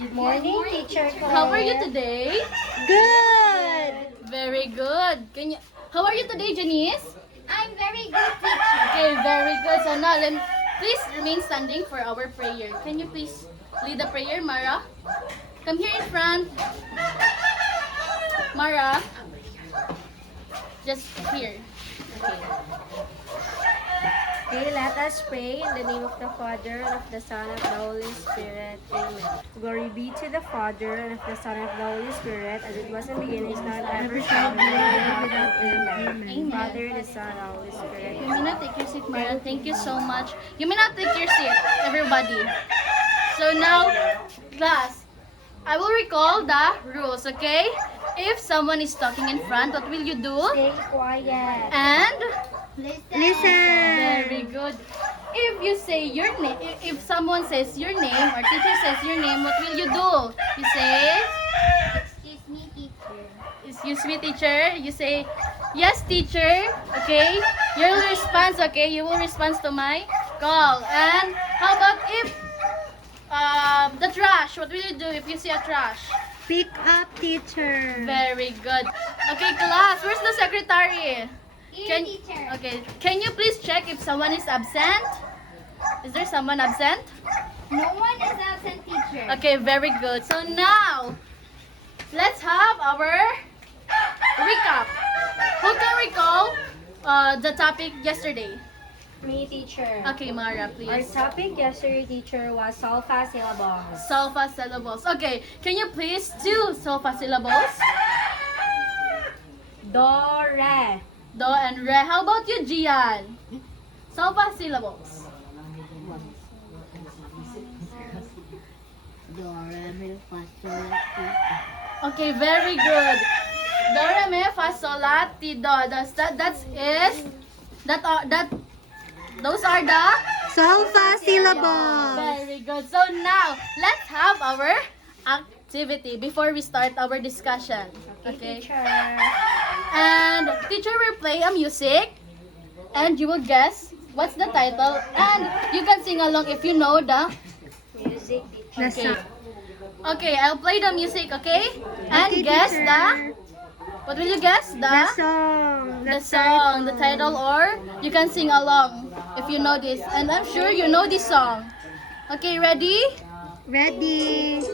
Good morning, Teacher Claire. How are you today? Good. Very good. How are you today, Janice? I'm very good, teacher. Okay, very good. So now, please remain standing for our prayer. Can you please lead the prayer, Mara? Come here in front. Mara. Just here. Okay. Okay, let us pray in the name of the Father, and of the Son, and of the Holy Spirit. Amen. Glory be to the Father, and of the Son, and of the Holy Spirit, as it was in the beginning, is now, and ever shall be, world without end. Amen. Amen. Father, the Son, and the Holy Spirit. You may not take your seat, Mara. Thank you so much. You may not take your seat, everybody. So now, class, I will recall the rules, okay? If someone is talking in front, what will you do? Stay quiet. And Listen. very good. If you say your name, if someone says your name or teacher says your name, what will you do? You say, Excuse me, teacher. excuse me, teacher. You say, yes, teacher. Okay. Your response, okay? You will respond to my call. And how about if the trash? What will you do if you see a trash? Pick up, teacher. Very good. Okay, class. Where's the secretary? Here, teacher. Okay. Can you please check if someone is absent? Is there someone absent? No one is absent, teacher. Okay, very good. So now, let's have our recap. Who can recall the topic yesterday? Me, teacher. Okay, Mara, Our please. topic yesterday, teacher, was solfa syllables. Solfa syllables. Okay, can you please do solfa syllables? Do, re. Do and re. How about you, Gian? Solfa syllables. Do, re, mi, fa, sol, la, ti. Okay, very good. Do, re, mi, fa, sol, la, ti, do. Those are the Solfa syllables. very good. So now, let's have our activity before we start our discussion. Okay? Teacher. And teacher will play a music and you will guess what's the title and you can sing along if you know the Music, teacher. okay. Okay, I'll play the music, okay? And Okay, guess teacher. the what will you guess? The song. The song, the title, or you can sing along if you know this. And I'm sure you know this song. Okay, ready? Ready.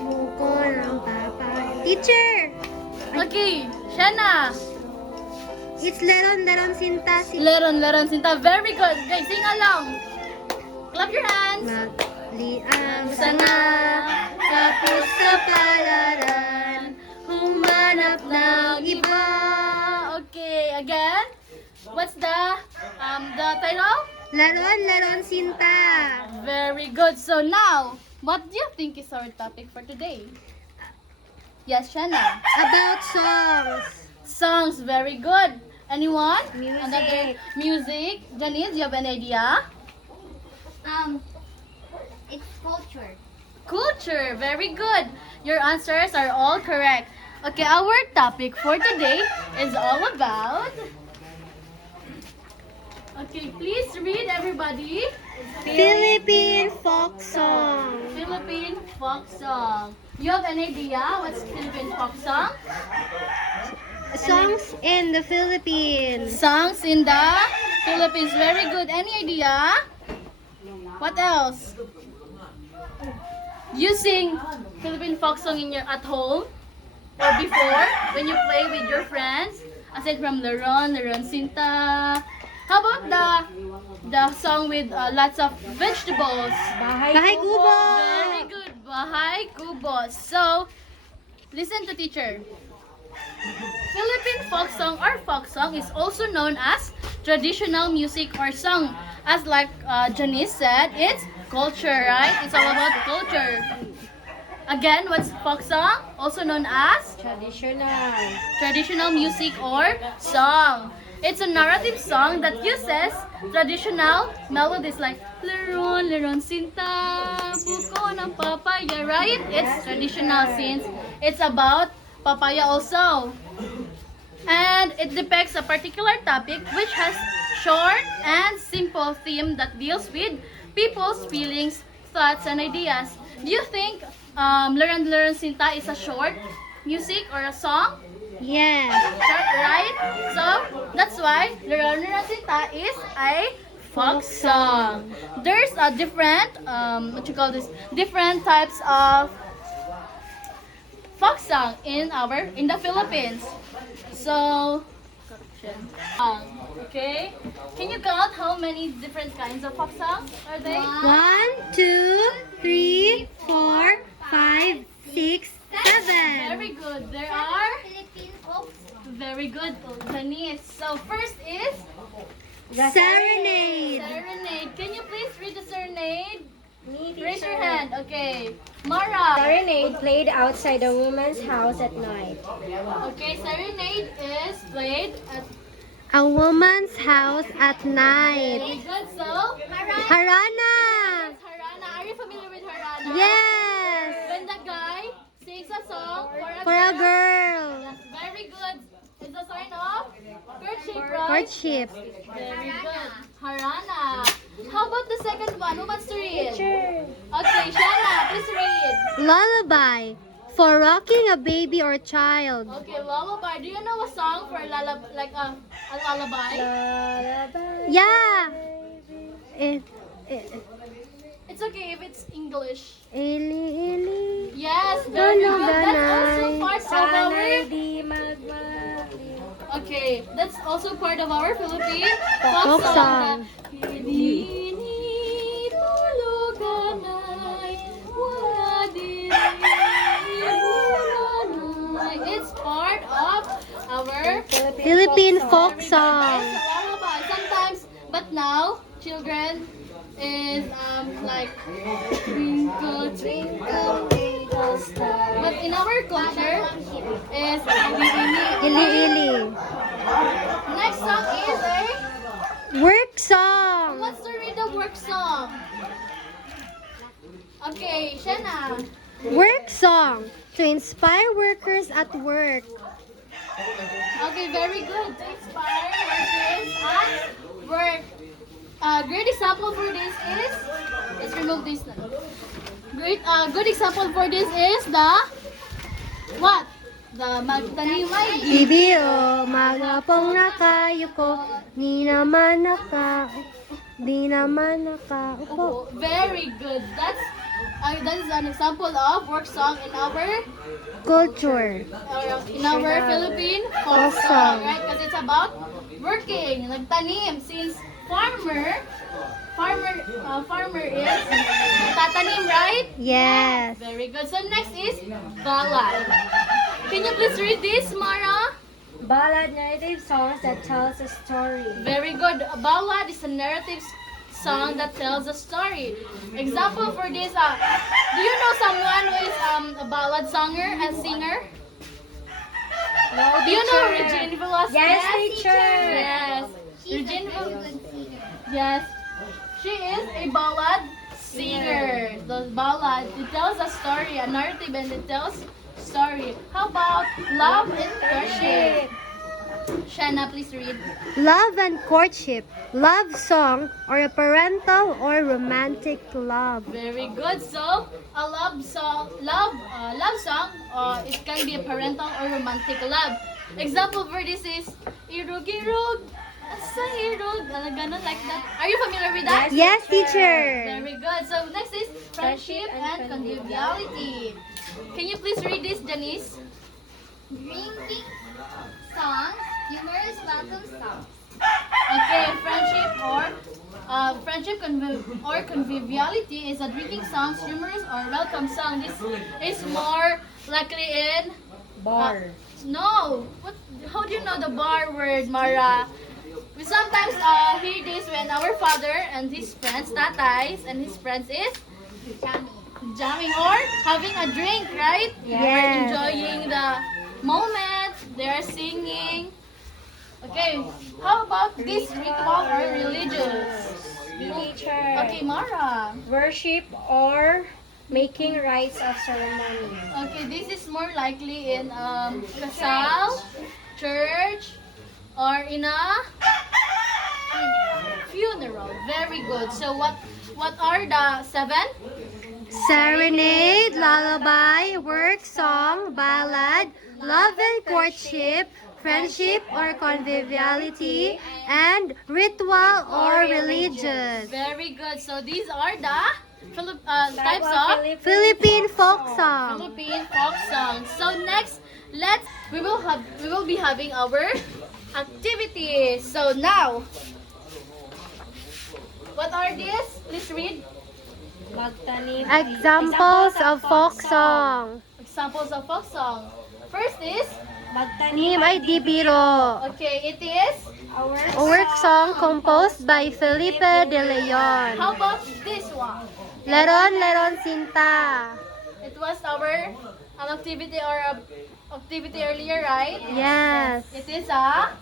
Buko ng papa. Teacher! Okay, Shana. It's Leron Leron Sinta si Leron, Sinta. Very good. Okay, sing along. Clap your hands. Magli ang sanga tapos sa palaran humanap ng iba. Okay, again. What's the title? Laron Laron Sinta. Very good. So now, what do you think is our topic for today? Yes, Shana. About songs. Songs. Very good. Anyone? Music. Another music. Janice, you have an idea? It's culture. Culture. Very good. Your answers are all correct. Okay, our topic for today is all about. Okay, please read, everybody. Philippine folk song. Philippine folk song. You have an idea what's Philippine folk song? Songs in the Philippines. Songs in the Philippines. Very good. Any idea? What else? You sing Philippine folk song in your at home or before when you play with your friends? Aside from Leron Sinta. How about the song with lots of vegetables? Bahay Kubo. Very good. Bahay Kubo. So, listen to teacher. Philippine folk song or folk song is also known as traditional music or song. As like Janice said, it's culture, right? It's all about culture. Again, what's folk song? Also known as traditional music or song. It's a narrative song that uses traditional melodies like Leron, Leron Sinta, Buko ng Papaya, right? It's traditional since it's about papaya also. And it depicts a particular topic which has short and simple theme that deals with people's feelings, thoughts, and ideas. Do you think Leron Leron Sinta is a short music or a song? Yes. Right? So, that's why Leron Leron Sinta is a folk song. There's a different, different types of folk song in the Philippines. So, okay. Can you count how many different kinds of folk songs are there? 1, 2, 3, 4, 5, 6, 7. Very good. There are Philippine folk very good, Denise. So first is Serenade. serenade. Can you please read the serenade? Raise your hand. Okay. Mara. Serenade played outside a woman's house at night. Okay, serenade is played at A woman's house at night. very good. So Harana. Harana. Are you familiar with Harana? Yes. When the guy sings a song For a girl. Yes, very good. It's a sign of courtship, right? Courtship. Very good. Harana. How about the second one? Who wants to read? Okay, Shana, please read. Lullaby. For rocking a baby or child. Okay, lullaby. Do you know a song for like a lullaby? Yeah. Eh, eh, It's okay if it's English. Eli, Eli. Yes, very Ano good. ba, That's also part of our. di magmali. Okay, that's also part of our Philippine Folk folk song. song. Hindi tuluganay, wala diri bulanay. It's part of our Philippine folk It's song. a lullaby sometimes, but now children is like twinkle twinkle little star. But in our culture is Ili, Ili. Next song is a. Work song. Let's read the work song. Okay, Shana. Work song. To inspire workers at work. Okay, very good. To inspire workers at work. Great example for this is, let's remove this now. Good example for this is the, what? The magtanim ay Bibiro, magapong nakayuko, di naman nakaupo. Very good. That is an example of work song in our Culture. Philippine folk song, right? Because it's about working, nagtanim. Since farmer is tatanim, right? Yes. Very good. So next is ballad. Can you please read this, Mara? Ballad narrative songs that tells a story. Very good. A ballad is a narrative song that tells a story. Example for this, do you know someone who is a ballad singer? No, Do you know Regine Velasquez? Yes, teacher. Yes. She's Regine a very good singer. Yes. She is a ballad singer. The ballad, it tells a story, a narrative, and it tells story. How about love and courtship? Shana, please read. Love and courtship. Love song or a parental or romantic love. Very good. So, a love song, it can be a parental or romantic love. Example for this is Irug Irug, Asa Irug, ganun like that. Are you familiar with that? Yes, teacher. Very good. So next is friendship and conviviality. Can you please read this, Janice? Drinking songs, humorous welcome songs. Okay, or conviviality is a drinking songs, humorous or welcome song. This is more likely in Bar. no. What? How do you know the bar word, Mara? We sometimes hear this when our father and his friends, tatais, and his friends is jamming or having a drink, right? Yes. We're enjoying the moment. They're singing. Okay, how about this ritual or religious? Teacher. Okay, Mara. Worship or making rites of ceremony. Okay, this is more likely in kasal, church, or in a funeral. Very good. So what are the 7? Serenade, lullaby, work song, ballad, love and courtship, friendship or conviviality, and ritual or religious. Very good. So these are the types of Philippine folk song. Philippine folk songs. So next, we will be having our activities. So now, what are these? Please read. Magtanim. Examples of folk song. Examples of folk song. First is, Nim ay di biro. okay, it is. A work song composed by Felipe de Leon. How about this one? Leron, Leron Sinta. It was our activity or activity earlier, right? Yes. It is a.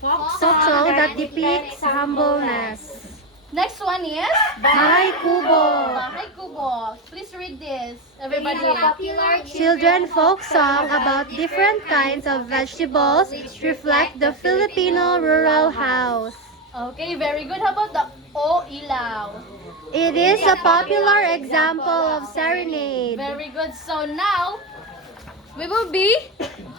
Folk song that depicts humbleness. Next one is Bahay Kubo. Bahay Kubo. Please read this, everybody. Popular Children folk song about different kinds of vegetables reflect the Filipino rural house. Okay, very good. How about the O Ilaw? It is a popular example of serenade. Very good. So now, we will be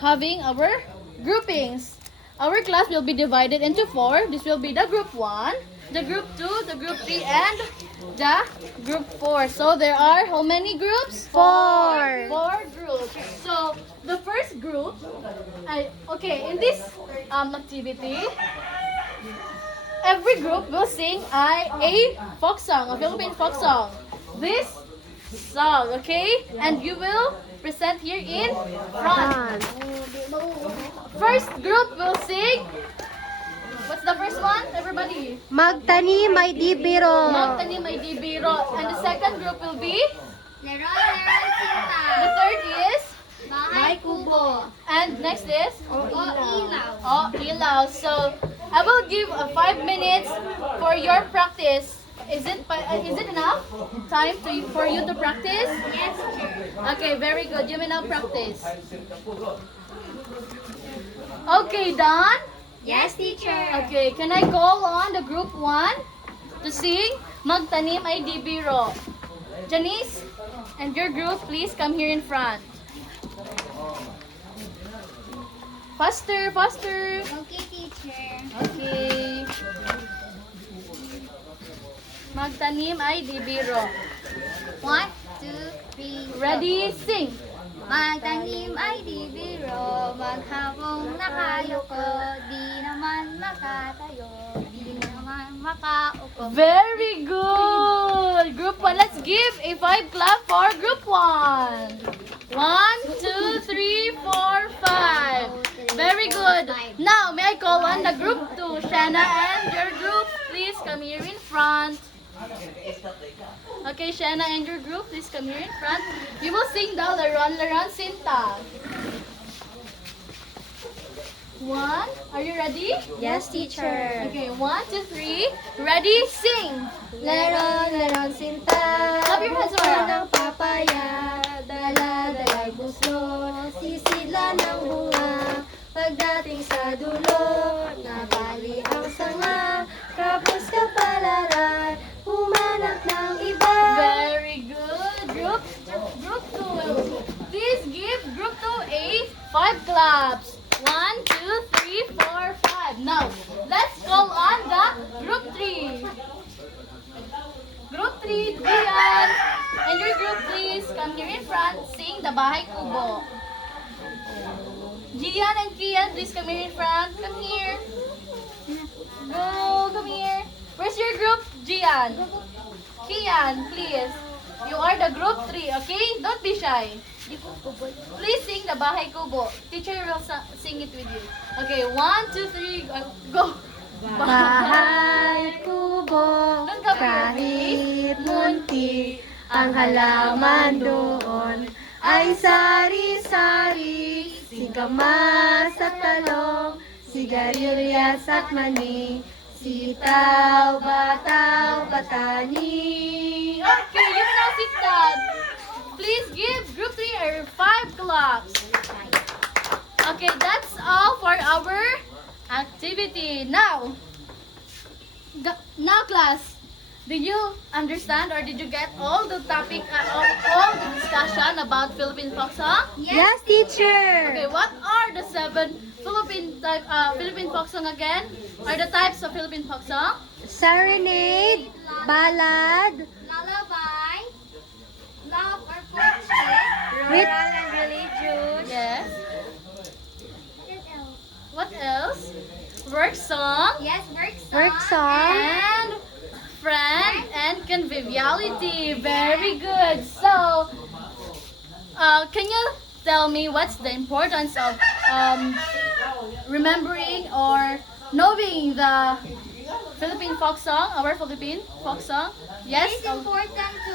having our groupings. Our class will be divided into 4. This will be the group 1, the group 2, the group 3, and the group 4. So there are how many groups? 4. 4 groups. So the first group, okay, in this activity, every group will sing a folk song, a Philippine folk song. This song, okay? And you will present here in front. First group will sing. What's the first one, everybody? Magtanim ay di biro. Magtanim ay di biro. And the second group will be. Leron, Leron, Sinta. The third is. Bahay Kubo. And next is. O Ilaw. Oh, ilaw. So I will give 5 minutes for your practice. Is it enough time for you to practice? Yes, teacher. Okay, very good. You may now practice. Okay, done? Yes, teacher. Okay, can I call on the group 1 to sing Magtanim ay di biro? Janice and your group, please come here in front. Faster, faster. Okay, teacher. Okay. Magtanim ay di biro. 1, 2, 3. Ready, sing. Magtanim ay di biro, maghapong nakayoko, di naman makatayo, di naman makaupo. Very good. Group 1, let's give a 5 clap for group 1. 1, 2, 3, 4, 5. Very good. Now, may I call on the group 2? Shanna and your group, please come here in front. Okay, Shanna and your group, please come here in front. We will sing the Leron, Leron, Sinta. 1, are you ready? Yes, teacher. Okay, 1, 2, 3. Ready, sing. Leron, leron sinta. Clap your hands around. Ng papaya, dala-dala gusto, sisidla ng bunga. Pagdating sa dulo, napali ang sanga, kapos kapalaran, humanap ng iba. Very good. Group 2. Please give group 2 a 5 claps. 1, 2, 3, 4, 5. Now, let's call on the group 3. Group 3, Gian. And your group, please come here in front. Sing the Bahay Kubo. Gian and Kian, please come here in front. Come here. Go, come here. Where's your group, Gian? Kian, please. You are the group 3, okay? Don't be shy. Please sing the Bahay Kubo. Teacher will sing it with you. Okay, 1, 2, 3, go. Bahay kubo, Don't cover your face. kahit munti, Ang halaman doon ay sari-sari, singkamas at talong, sigarilyas at mani, sitaw, bataw, batani. Okay, you can now sit down. Please give group 3 a 5 claps. Okay, that's all for our activity. Now, class, did you understand or did you get all the topic, all the discussion about Philippine folk song? Yes, teacher. Okay, what are the 7 Philippine folk song again? Are the types of Philippine folk song? Serenade, ballad, Lullaby, love or portrait. Rural and religious. Yes. What else? Work song. Yes, work song. work song, And friend and conviviality. Very good. So, can you tell me what's the importance of remembering or knowing the Philippine folk song, our Philippine folk song? Yes. It's important to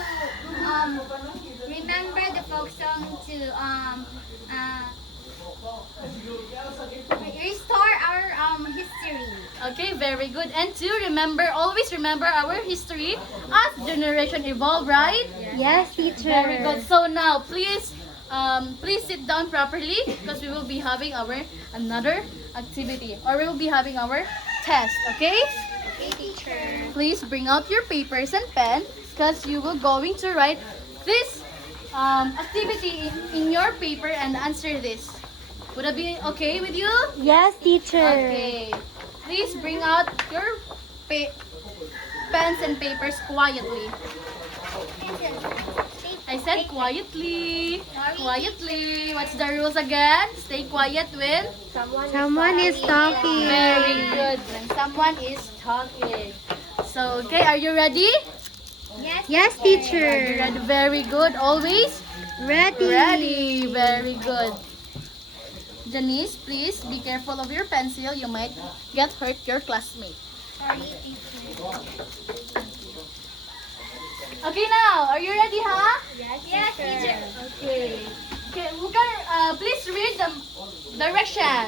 remember the folk song to restore our history. Okay, very good. And to remember, always remember our history as generation evolve, right? yes, teacher. Very good. So now, please sit down properly because we will be having our another activity or we will be having our test. Okay? Okay, teacher. Please bring out your papers and pen because you will going to write this activity in your paper and answer this. Would that be okay with you? Yes, teacher. Okay. Please bring out your pens and papers quietly. I said quietly. Quietly. What's the rules again? Stay quiet when Someone is talking. very good. When someone is talking. So, okay, are you ready? Yes. Yes, Are you teacher. ready? Very good. Always Ready. ready. Very good. Janice, please be careful of your pencil. You might get hurt your classmate. Sorry, teacher. Okay, now, are you ready, huh? Yes, teacher. Okay. Okay, who can please read the direction.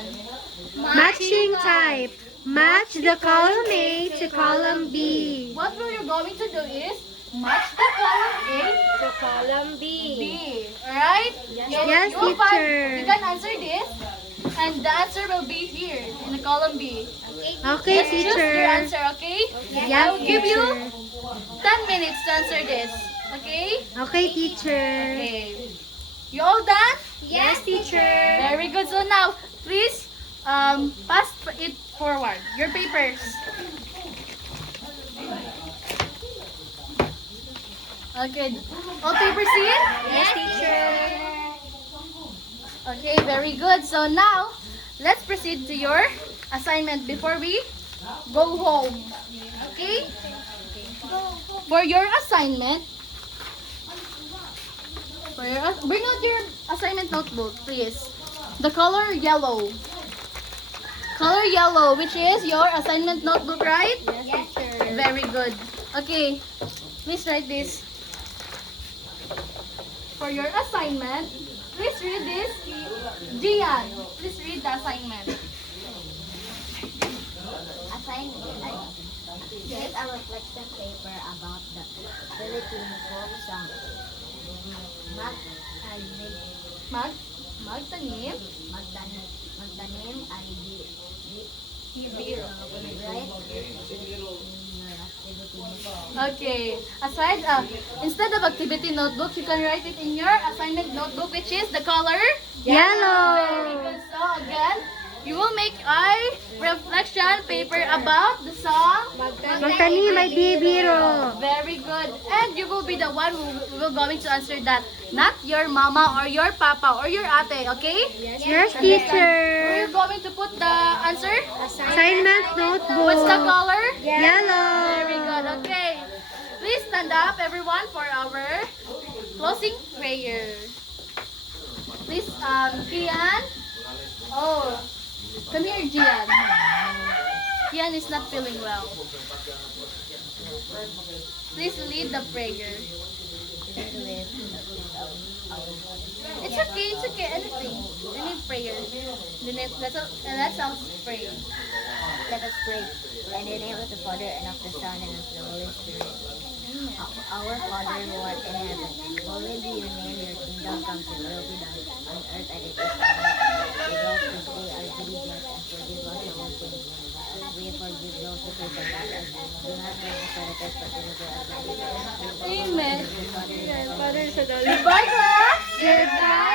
Matching type. Match the column A to column B. What we're going to do is match the column A To column B. B. Alright? Yes, You teacher. can answer this and the answer will be here in the column B. Okay, Just choose your teacher. answer, okay? Yes, I'll give you teacher. 10 minutes to answer this. Okay? Okay, teacher. Okay. You all done? Yes, teacher. Very good. So now, please pass it forward. Your papers. Okay. All papers in? Yes, teacher. Okay, very good. So now, let's proceed to your assignment before we go home. Okay? For your assignment, bring out your assignment notebook, please. The color yellow. Color yellow, which is your assignment notebook, right? Yes, teacher. Very good. Okay, please write this. For your assignment, please read this. Gian, please read the assignment. Assignment. Create a reflection paper about the Philippine folk song. Magtanim. Magtanim ay Ibiro. right in your activity. Okay. Instead of activity notebook, you can write it in your assignment notebook, which is the color. Very Yellow. good. So again, you will make a reflection paper about the song. Magtanim ay bibiro. Very good. And you will be the one who will going to answer that. Not your mama or your papa or your ate, okay? Yes, Where teacher. you going to put the answer? Assignment notebook. What's the color? Yellow. Very good. Okay. Please stand up, everyone, for our closing prayer. Please, Gian. Oh, come here, Gian. Kian is not feeling well. Please lead the prayer. It's okay, anything. Any prayer. Then let's all pray. Let us pray. In the name of the Father, and of the Son, and of the Holy Spirit. Our Father who art in heaven, hallowed be your name, your kingdom come, your will be done, on earth as it is in heaven. Give us this day our daily bread, and forgive us our sins, as we forgive those who sin against us. Do not bring us into temptation, but deliver us from evil. Amen. Father, sa Goodbye, class! Goodbye!